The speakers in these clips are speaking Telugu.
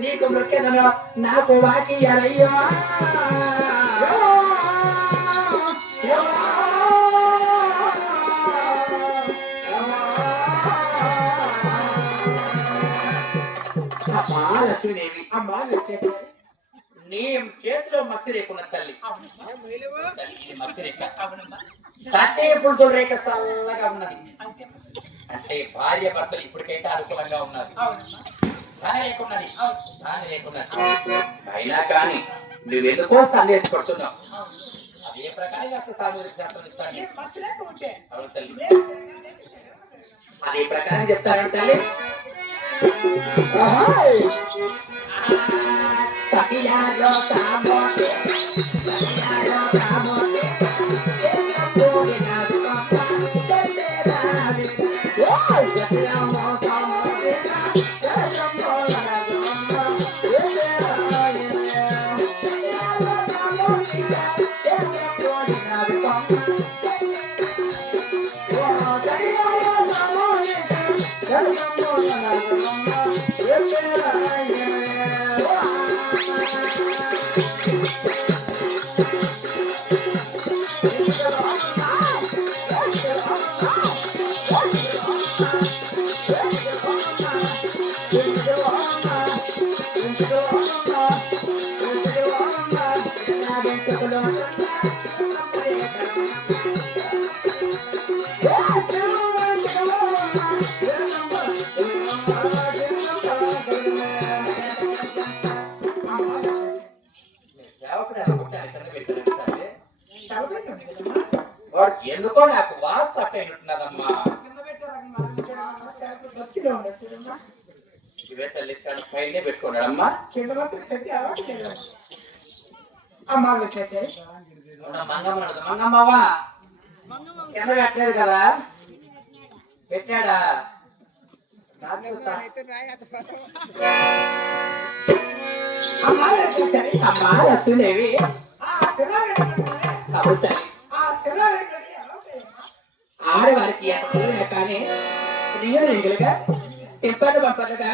నీకు మొక్కెదను నాకు వాకియలయ్యా లక్ష్మీదేవి అమ్మా నీ చేతిలో మత్స్యరేకున్న తల్లి ఇది మత్స్యరేఖ సత్య పురుషుల రేఖ చల్లగా ఉన్నది అంటే భార్య భర్తలు ఇప్పటికైతే అనుకూలంగా ఉన్నారు అయినా కానీ నువ్వెందుకో సందేశం పడుతున్నావు అదే ప్రకారంగా సామూహిక శాస్త్రం ఇస్తాను అదే ప్రకారం చెప్తారంట తల్లి Sabiado kamote, sabiado kamote, esta pone na toca, tendera vida. Oh, ya te amo kamote, ya te amo la goma, tendera vida. Sabiado kamote, esta pone na toca. Oh, sabiado kamote, ya te amo la goma, tendera vida. ఎందుకో నాకు వార్త అట్టయినట్టున్నదమ్మా ఇవే తల్లి చాలా పైనే పెట్టుకున్నాడమ్మా మంగమ్మవా కింద పెట్టలేదు కదా పెట్టాడా అమ్మా లక్ష్మీదేవి ఆడవారికి కానీ నేను ఎంగులుగా చెప్పాను పంపలుగా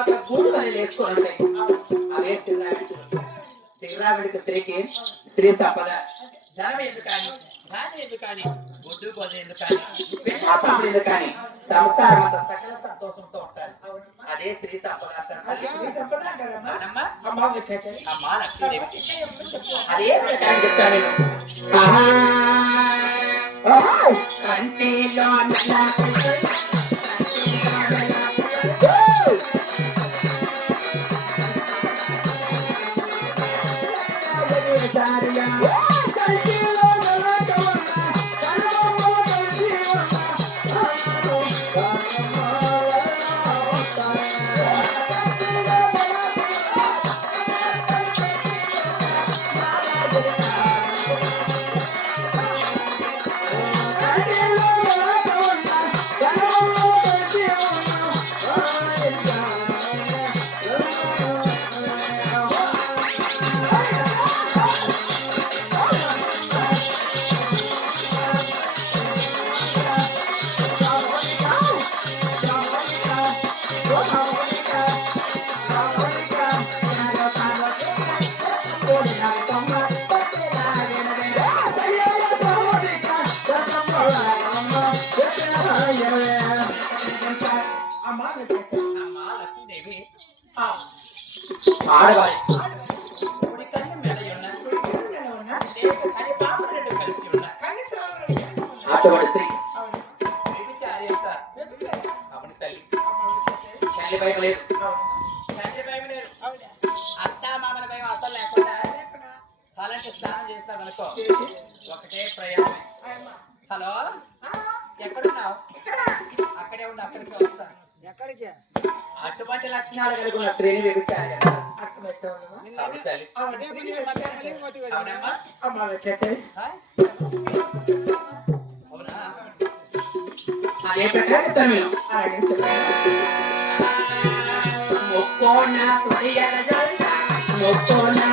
ఒక గూడు అని లేచుకోండి అదే శ్రీరాముడికి స్త్రీకి స్త్రీ సంపద ధనం ఎందుకని ధాన్యం ఎందుకని గుడ్డు గోధుమ ఎందుకని పెళ్ళాపాములు ఎందుకని సంసారం అంత సకల సంతోషంతో ఉంటారు అదే స్త్రీ సంపద అమ్మా లక్ష్మీదేవి అదే ప్రకారం చెప్తాను నేను కంటిలో ఆడవారి అటువంటి స్త్రీ అవును తల్లి తల్లి భయం లేదు అత్త మామల భయం అసలు లేకుండా అలాంటి స్నానం చేస్తాను అనుకో ఒకటే ప్రయాణమే హలో ఎక్కడున్నావు అక్కడే ఉండి అక్కడికి వస్తాను ఎక్కడికి అటువంటి లక్షణాలు కలిగి ఉన్న స్త్రీని వ్యభిచారి అదే ప్రకారం మొక్కోనా మొక్కోనా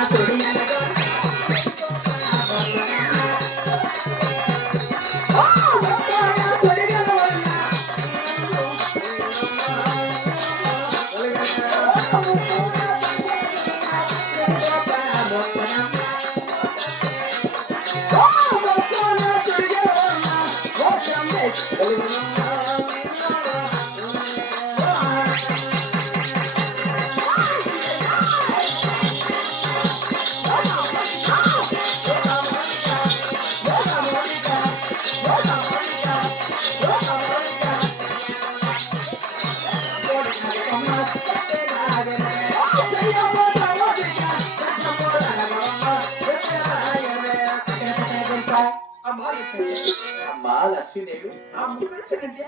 అమ్మా లక్ష్మీదేవి ఆ ముగ్గురు చూడండి.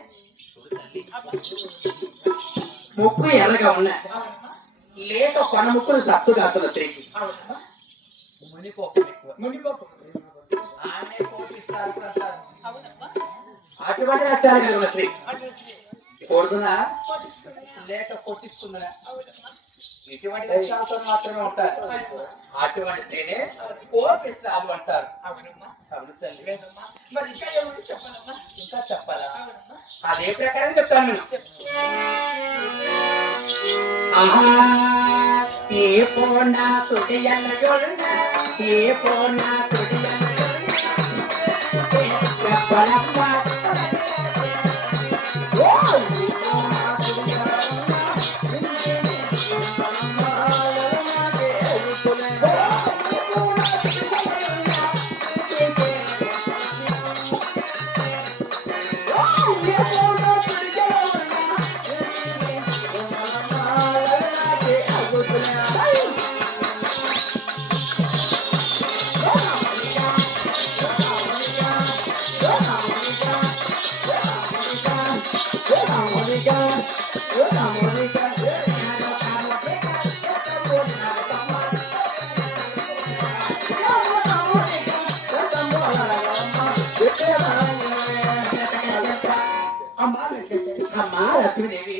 ముక్కు ఎలాగా ఉన్నా లేక కొన ముక్కులు సత్తు కాస్తున్న స్త్రీకి అటువంటి లక్ష్యాలు కలిగిన స్త్రీ కొడుతున్నా లేక కొట్టించుకుందా ఇటువంటి లక్ష్యాలతో మాత్రమే ఉంటారు. అటువంటి స్త్రీనే కోపిస్తారు అంటారు. అవును తల్లి. మరి ఇంకా ఏమని చెప్పాలమ్మా? ఇంకా చెప్పాలా? అదే ప్రకారం చెప్తాను నేను. ఏ పోనా తుడియల గొల్ల ఏ పోనా తుడియల చెప్పలమ్మ అమ్మా లక్ష్మీదేవి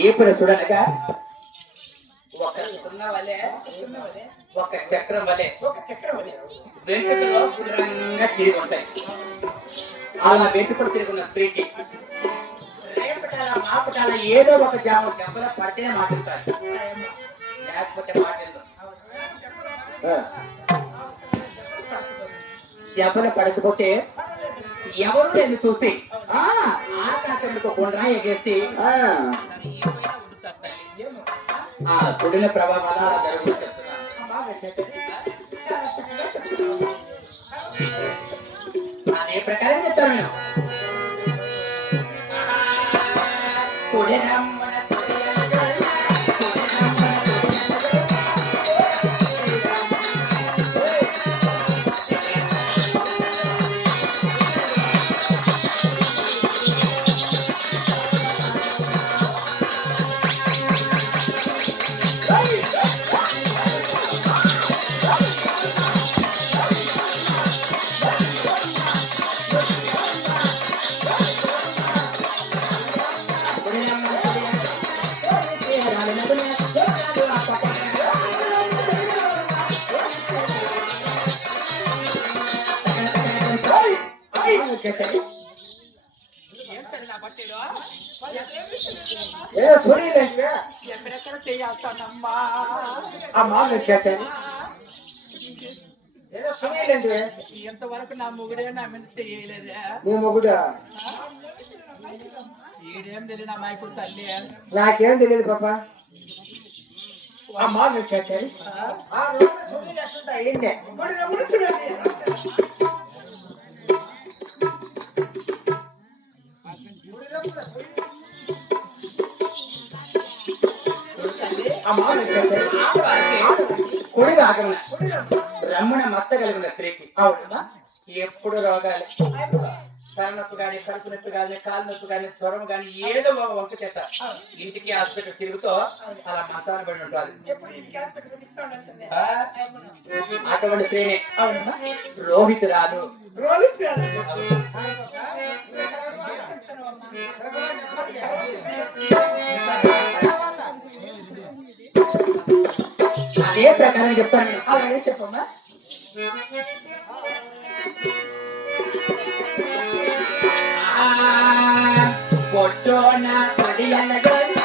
ఈపుర చూడనగా ఒక సున్న వలె ఒక చక్రం వలె వెంట్రుకలో గుండ్రంగా తిరిగి ఉంటాయి. అలా వెంట్రుకలు తిరుగున్న స్త్రీకి రేపటాల మాపటాల ఏదో ఒక జామ దెబ్బల పడితేనే మాట్లాడతారు, లేకపోతే మాట్లాడదు. దెబ్బలు పడకపోతే ఎవరు నేను చూసి ఆకాశంలో గుండ్రా ఎగేసి ఆ గుడిల ప్రభావం అలా జరుగుతుంది చెప్తున్నాను. అదే ప్రకారం చెప్తాను నేను. ఎక్కడెక్కడ చేయాలమ్మా అమ్మా ఎంతవరకు నా మొగుడే నా మీద చేయలేదా? ఈడేం తెలియదు అమ్మాయికు తల్లి. నాకేం తెలియదు పాపా. అమ్మా కొడి భాగం రమ్మణ మచ్చ కలిగిన స్త్రీకి ఎప్పుడు రోగాలు, తలనొప్పి కానీ కడుపు నొప్పి కానీ కాలు నొప్పి కానీ జ్వరం కానీ ఏదో వంక చేత ఇంటికి హాస్పిటల్ తిరుగుతూ అలా మంచాన పడి ఉంటారు. అటువంటి స్త్రీనే రోహితురాలు. అదే ప్రకారం చెప్తాను. అలాగే చెప్పమ్మా. పొట్ట ఒడ్డున ఒడియనగొన్న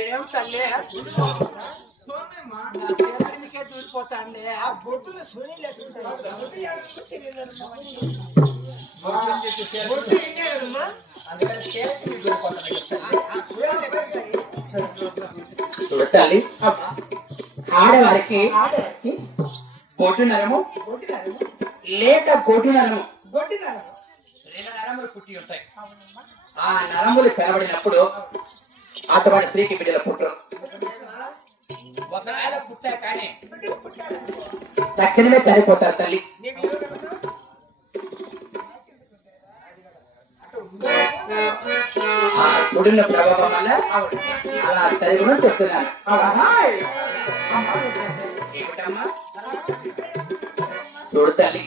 ఏం తల్లి నా చేతికే దూరిపోతాండి ఆ బొట్టులు సుని చూడాలి ఆడవారికి గొడ్డు నరము లేక గొడ్డు నరము రెండు నరములు పుట్టి ఉంటాయి. ఆ నరములు పెరబడినప్పుడు అటువంటి స్త్రీకి బిడ్డలు పుట్టరు. ఒకవేళ పుట్టారు కానీ తక్షణమే చనిపోతారు తల్లి. ఆ చూడిన ప్రభావం వల్ల అలా చదివడం చెప్తున్నాను. ఏమిటమ్మా చూడు తల్లి,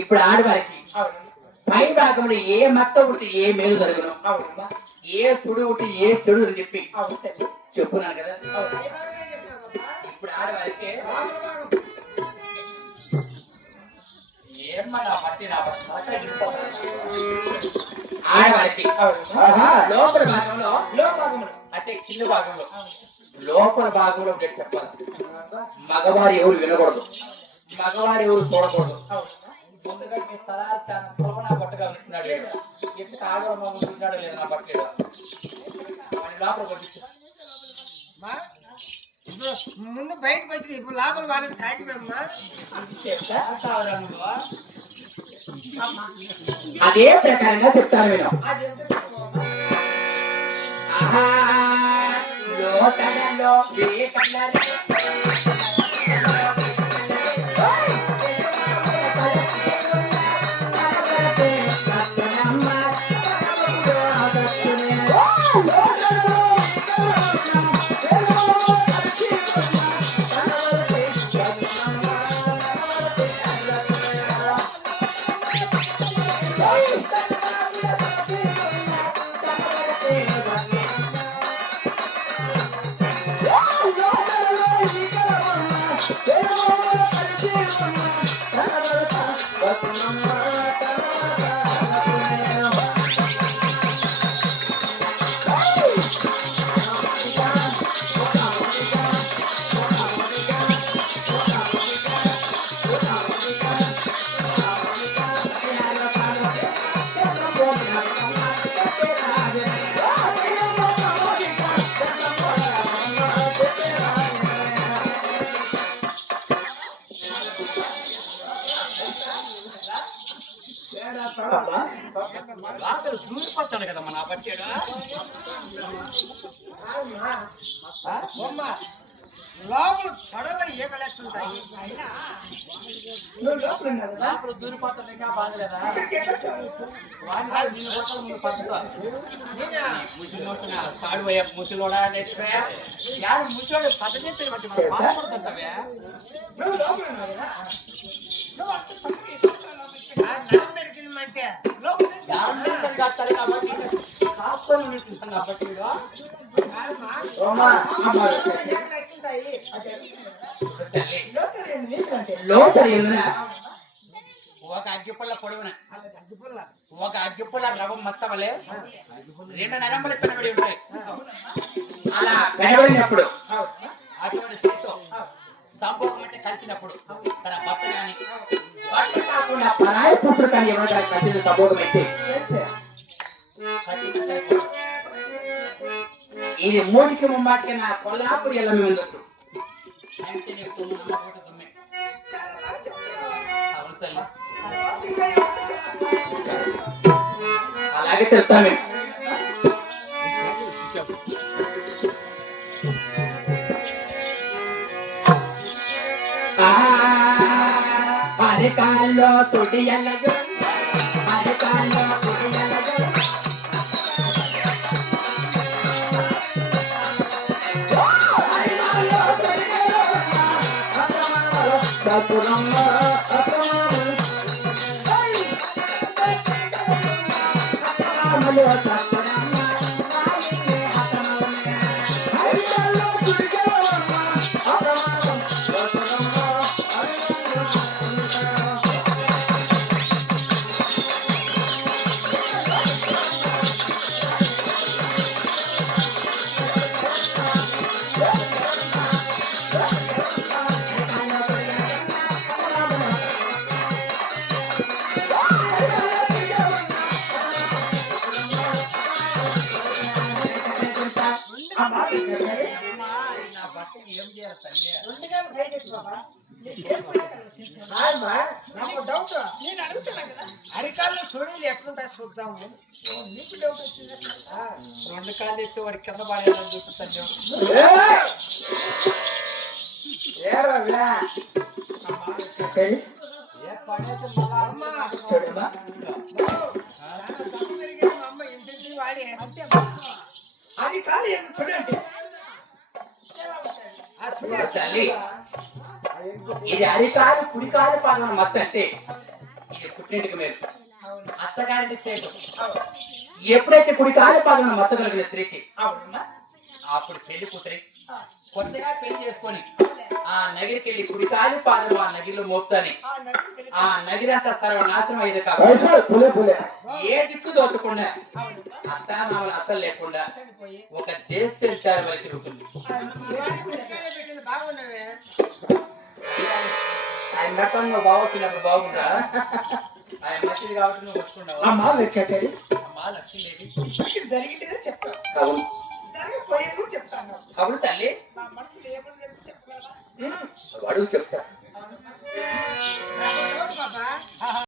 ఇప్పుడు ఆడవారికి పై భాగంలో ఏ మత్త ఉంటే ఏ మేలు జరుగును, ఏ సుడు ఉంటే ఏ చెడు అని చెప్పి చెప్పున్నాను కదా. ఇప్పుడు ఆడవారికి ఆడవారికి లోపల భాగంలో అంటే కింద భాగంలో లోపల భాగంలో ఉండేది చెప్పాలి. మగవారు ఎవరు వినకూడదు, మగవారు ఎవరు చూడకూడదు. ముందుగా మీ తలారు చాలా పులవనా బట్టగా ఉంటున్నాడు, ఎందుకు ఆడవాడు మమ్మల్ని చూసినాడో లేదు నా బట్టలేడు లోపల పంపించు. ముందు బయటకు వచ్చి ఇప్పుడు లోపల వాళ్ళకి సాధ్యమేమ్మా. అదే ప్రకారంగా చెప్తాను నేను. లోటడలో దూరిపోతాడు కదా మన బట్టాడు. లోపల తొడలో ఏకలెట్టుంటాయి. లోపల దూరిపోతాడు ఇంకా బాధ కదా. ముసలివాడు ముసలివాడా నేర్చుకోయా ముసలివాడు పద్ధతి బాధపడుతుంటావే. అంటే ఒక అగ్గిపుల్ల పొడవున ఒక అగ్గిపుల్ల రవం మచ్చవలే రెండు నరంబలు పెనబడి ఉంటాయి. అలా పెనబడినప్పుడు అటువంటి స్థితితో సంభోగం అంటే కలిసినప్పుడు తన భర్త కానీ భర్త కాకుండా పరాయి పుత్రుడు కానీ ఎవరైనా కలిసిన సంభోగం అయితే ఇది మూడికి ముమ్మాటికి నా కొల్లాపురి ఎల్లమ్మ వెళ్ళొచ్చు. తల్లి. అలాగే చెప్తాను. అరికాల్లో తుడియలగు అరికాల్లో తుడియలగు ఏం చేయాలి తల్లి? నాకు డౌట్ నేను అడుగుతున్నా కదా అరికాళ్ళు చూడీలు ఎట్లుంటాయి చూద్దాము. నీకు డౌట్ వచ్చిందా రెండు కాళ్ళు ఎత్తి వాడి కింద పడేయాలని చూపిస్తాను. ఏ పడేసి మళ్ళా అమ్మా. చూడమ్మా. తప్పు పెరిగేది మా అమ్మ ఇంటికి వాడి అంటే అది కాదు ఎక్కడ చూడండి. ఎలా ఉంటుంది ఆ చూడు చూడ తల్లి, ఇది అరికాలు కుడికాలు పాదం మచ్చ అంటే ఇది పుట్టింటికి మేలు, అత్తగారింటికి సేపు. ఎప్పుడైతే కుడికాలు పాదం మచ్చ కలిగిన స్త్రీకి అవునమ్మా అప్పుడు పెళ్లి కూతురి కొత్తగా పెళ్లి చేసుకొని ఆ నగిరికి వెళ్ళి కుడికాలు పాదం ఆ నగిలో మోపుతాని ఆ నది వెళితే ఆ నగిరి అంతా సర్వనాశనం అయ్యేది కాకుండా ఏ దిక్కు దోచకుండా అవునమ్మా అత్త మామల అత్తలు లేకుండా చనిపోయి ఒక దేశాల వరకు తిరుగుతుంది. పెట్టింది బాగున్నవే. ఆయన నటనలో బాగుతున్నప్పుడు బాగుందా? ఆయన మంచిది కాబట్టి నువ్వు వచ్చుకున్నావా? అమ్మా లక్ష్మీదేవి ఇప్పటికి జరిగిందేదో చెప్తాను అవును జరగకపోయేది కూడా చెప్తాను అవును తల్లి, నా మనసులో ఏమన్నా చెప్పగలరా అడుగు చెప్తా. అవునమ్మా నాకు డౌట్ బాబా.